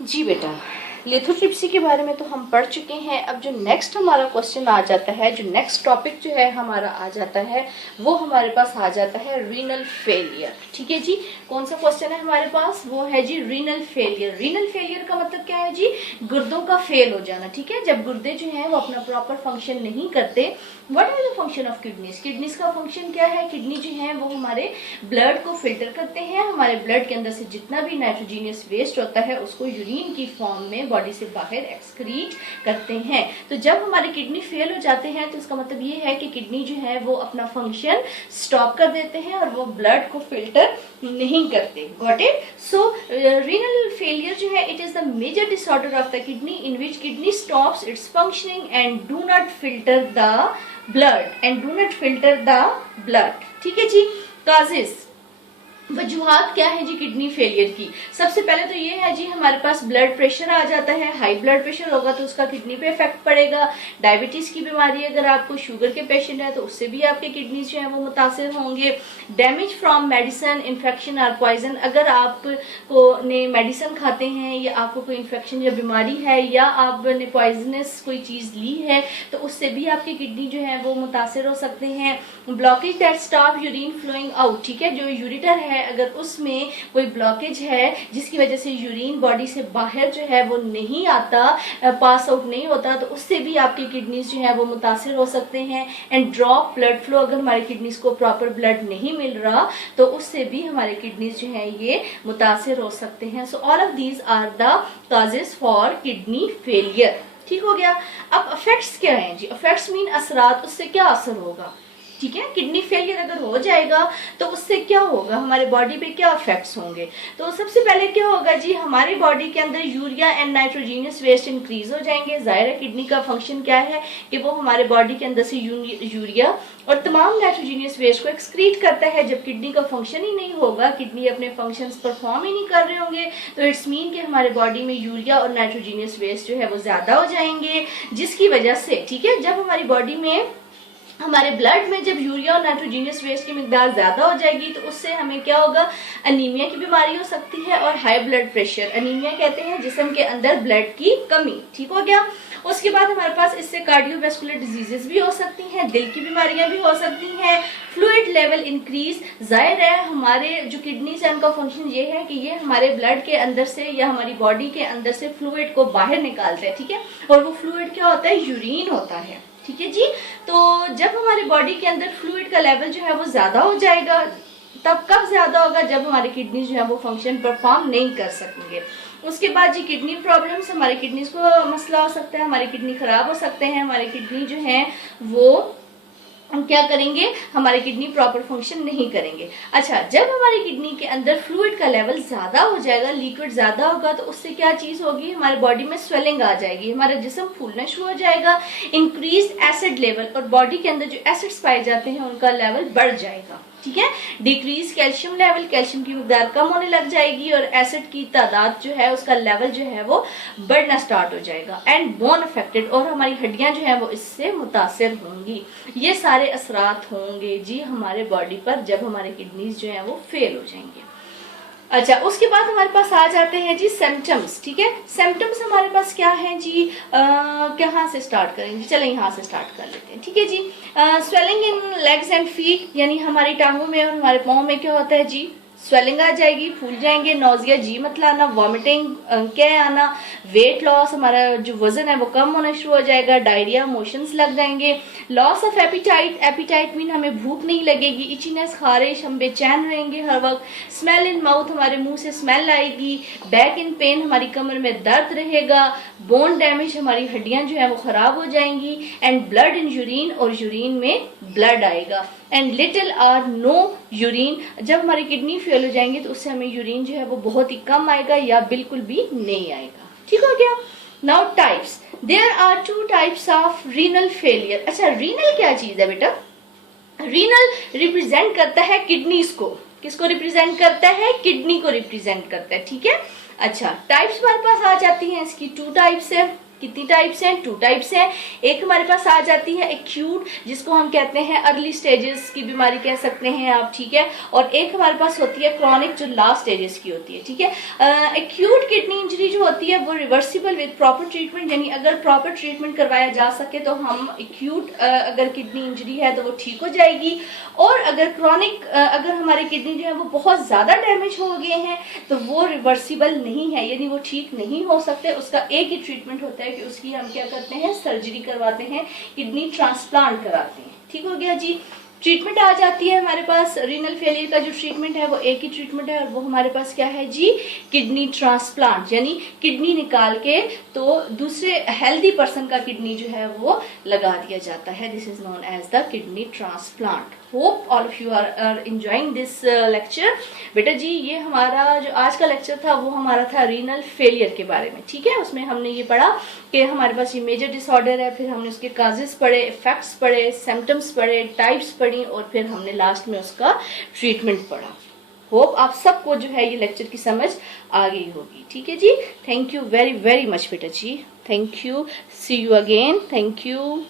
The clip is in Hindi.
जी बेटा, लिथोट्रिप्सी के बारे में तो हम पढ़ चुके हैं। अब जो नेक्स्ट हमारा क्वेश्चन आ जाता है, जो नेक्स्ट टॉपिक जो है हमारा आ जाता है, वो हमारे पास आ जाता है रीनल फेलियर। ठीक है जी, कौन सा क्वेश्चन है हमारे पास? वो है जी रीनल फेलियर। रीनल फेलियर का मतलब क्या है जी? गुर्दों का फेल हो जाना। ठीक है, जब गुर्दे जो है वो अपना प्रॉपर फंक्शन नहीं करते। What is the function of kidneys? Kidneys का फंक्शन क्या है? किडनी जो है वो हमारे ब्लड को फिल्टर करते हैं। हमारे ब्लड के अंदर से जितना भी नाइट्रोजीनियस वेस्ट होता है उसको यूरिन की फॉर्म में बॉडी से बाहर एक्सक्रीट करते हैं। तो जब हमारी किडनी फेल हो जाते हैं तो इसका मतलब ये है कि किडनी जो है वो अपना फंक्शन स्टॉप कर देते हैं और वो ब्लड को फिल्टर नहीं करते। Got it? So renal failure जो है, it is the major disorder of the kidney in which kidney stops its functioning and do not filter the blood. ठीक है जी। काजेस, वजूहात क्या है जी किडनी फेलियर की? सबसे पहले तो ये है जी, हमारे पास ब्लड प्रेशर आ जाता है। हाई ब्लड प्रेशर होगा तो उसका किडनी पे इफेक्ट पड़ेगा। डायबिटीज की बीमारी, अगर आपको शुगर के पेशेंट है तो उससे भी आपके किडनी जो है वो मुतासिर होंगे। डैमेज फ्रॉम मेडिसिन, इन्फेक्शन और पॉइजन, अगर आपको ने मेडिसिन खाते हैं या आपको कोई इन्फेक्शन या बीमारी है या आपने पॉइजनस कोई चीज ली है तो उससे भी आपके किडनी जो है वो मुतासिर हो सकते हैं। Blockage that stop urine flowing out. ठीक है, जो यूरिटर है अगर उसमें कोई ब्लॉकेज है जिसकी वजह से यूरिन बॉडी से बाहर जो है वो नहीं आता, पास आउट नहीं होता, तो उससे भी आपकी किडनीज जो है वो मुतासिर हो सकते हैं। एंड ड्रॉप ब्लड फ्लो, अगर हमारी किडनीज को प्रॉपर ब्लड नहीं मिल रहा तो उससे भी हमारे किडनीज जो है ये मुतासिर हो सकते हैं। So all of these are the causes for kidney failure. ठीक हो गया। अब इफेक्ट्स क्या हैं जी? इफेक्ट्स मीन असरात, उससे क्या असर होगा? ठीक है, किडनी फेलियर अगर हो जाएगा तो उससे क्या होगा, हमारे बॉडी पे क्या इफेक्ट्स होंगे? तो सबसे पहले क्या होगा जी, हमारी बॉडी के अंदर urea and nitrogenous waste increase हो जाएंगे। जाहिर है किडनी का फंक्शन क्या है कि वो हमारे बॉडी के अंदर से यूरिया और तमाम नाइट्रोजीनियस वेस्ट को एक्सक्रीट करता है। जब किडनी का फंक्शन ही नहीं होगा, किडनी अपने फंक्शंस परफॉर्म ही नहीं कर रहे होंगे, तो इट्स मीन कि हमारे बॉडी में यूरिया और नाइट्रोजीनियस वेस्ट जो है वो ज्यादा हो जाएंगे, जिसकी वजह से, ठीक है, जब हमारी बॉडी में, हमारे ब्लड में जब यूरिया और नाइट्रोजीनियस वेस्ट की मिकदार ज्यादा हो जाएगी तो उससे हमें क्या होगा? अनीमिया की बीमारी हो सकती है और हाई ब्लड प्रेशर। अनीमिया कहते हैं जिस्म के अंदर ब्लड की कमी। ठीक हो गया। उसके बाद हमारे पास इससे कार्डियोवैस्कुलर डिजीजेस भी हो सकती हैं, दिल की बीमारियां भी हो सकती हैं। फ्लूइड लेवल इंक्रीज, जाहिर है हमारे जो किडनी है उनका फंक्शन ये है कि ये हमारे ब्लड के अंदर से या हमारी बॉडी के अंदर से फ्लूइड को बाहर निकालते हैं। ठीक है, और वो फ्लूइड क्या होता है? यूरिन होता है। ठीक है जी। तो जब हमारी बॉडी के अंदर फ्लूइड का लेवल जो है वो ज्यादा हो जाएगा, तब कब ज्यादा होगा? जब हमारी किडनी जो है वो फंक्शन परफॉर्म नहीं कर सकेंगे। उसके बाद जी किडनी प्रॉब्लम्स, हमारे किडनीज को मसला हो सकता है, हमारी किडनी खराब हो सकते हैं, हमारी किडनी जो है वो हम क्या करेंगे? हमारी किडनी प्रॉपर फंक्शन नहीं करेंगे। अच्छा, जब हमारी किडनी के अंदर फ्लूइड का लेवल ज्यादा हो जाएगा, लिक्विड ज्यादा होगा, तो उससे क्या चीज होगी? हमारे बॉडी में स्वेलिंग आ जाएगी, हमारा जिस्म फूलना शुरू हो जाएगा। इंक्रीज एसिड लेवल, और बॉडी के अंदर जो एसिड्स पाए जाते हैं उनका लेवल बढ़ जाएगा। ठीक है। डिक्रीज कैल्शियम लेवल, कैल्शियम की मिकदार कम होने लग जाएगी और एसिड की तादाद जो है उसका लेवल जो है वो बढ़ना स्टार्ट हो जाएगा। एंड बोन अफेक्टेड, और हमारी हड्डियां जो है वो इससे मुतासिर होंगी। ये सारे असरात होंगे जी हमारे बॉडी पर जब हमारे किडनीज जो है वो फेल हो जाएंगे। अच्छा, उसके बाद हमारे पास आ जाते हैं जी सिम्टम्स। ठीक है, सिम्टम्स हमारे पास क्या है जी? कहाँ से स्टार्ट करेंगे? चलें यहाँ से स्टार्ट कर लेते हैं। ठीक है जी। Swelling in legs and feet, यानी हमारी टांगों में और हमारे पाँव में क्या होता है जी? स्वेलिंग आ जाएगी, फूल जाएंगे। नोजिया, जी मतलाना, वॉमिटिंग, क्या आना। वेट लॉस, हमारा जो वजन है वो कम होना शुरू हो जाएगा। डायरिया, मोशंस लग जाएंगे। Loss of appetite, appetite mean हमें भूख नहीं लगेगी। इचीनेस, खारिश, हम बेचैन रहेंगे हर वक्त। स्मेल इन माउथ, हमारे मुंह से स्मेल आएगी। बैक इन पेन, हमारी कमर में दर्द रहेगा। बोन डैमेज, हमारी हड्डियां जो है वो खराब हो जाएंगी। एंड ब्लड इन यूरिन, और यूरिन में ब्लड आएगा। And little or no urine, जब हमारी किडनी फेल हो जाएंगे तो उससे हमें यूरिन जो है वो बहुत ही कम आएगा या बिल्कुल भी नहीं आएगा। ठीक हो गया। Now types, there are 2 types of renal failure. अच्छा, रीनल क्या चीज है बेटा? रीनल रिप्रेजेंट करता है किडनीज को। किसको रिप्रेजेंट करता है? किडनी को रिप्रेजेंट करता है। ठीक है। अच्छा, टाइप्स हमारे पास आ जाती हैं इसकी, 2 टाइप्स है। कितनी टाइप्स हैं? 2 टाइप्स हैं। एक हमारे पास आ जाती है एक्यूट, जिसको हम कहते हैं अर्ली स्टेजेस की बीमारी कह सकते हैं आप, ठीक है। और एक हमारे पास होती है क्रॉनिक, जो लास्ट स्टेजेस की होती है, ठीक है। एक्यूट किडनी इंजरी जो होती है वो रिवर्सिबल विद प्रॉपर ट्रीटमेंट, यानी अगर प्रॉपर ट्रीटमेंट करवाया जा सके तो हम एक्यूट अगर किडनी इंजरी है तो वो ठीक हो जाएगी। और अगर क्रॉनिक अगर हमारे किडनी जो है वो बहुत ज्यादा डैमेज हो गए हैं तो वो रिवर्सिबल नहीं है, यानी वो ठीक नहीं हो सकते। उसका एक ही ट्रीटमेंट होता है कि उसकी हम क्या करते हैं, सर्जरी करवाते हैं, किडनी ट्रांसप्लांट कराते हैं। ठीक हो गया जी। ट्रीटमेंट आ जाती है हमारे पास, रीनल फेलियर का जो ट्रीटमेंट है वो एक ही ट्रीटमेंट है और वो हमारे पास क्या है जी, किडनी ट्रांसप्लांट, यानी किडनी निकाल के तो दूसरे हेल्दी पर्सन का किडनी जो है वो लगा दिया जाता है। This is known as the kidney transplant. Hope all of you are enjoying this lecture. बेटा जी ये हमारा जो आज का लेक्चर था वो हमारा था रीनल फेलियर के बारे में, ठीक है। उसमें हमने ये पढ़ा कि हमारे पास ये मेजर डिसऑर्डर है, फिर हमने उसके काजेस पढ़े, इफेक्ट्स पढ़े, सिम्टम्स पढ़े, टाइप्स पढ़ी और फिर हमने लास्ट में उसका ट्रीटमेंट पढ़ा। होप आप सबको जो है ये लेक्चर की समझ आ गई होगी, ठीक है जी। Thank you very very much बेटा जी, thank you, see you again, thank you.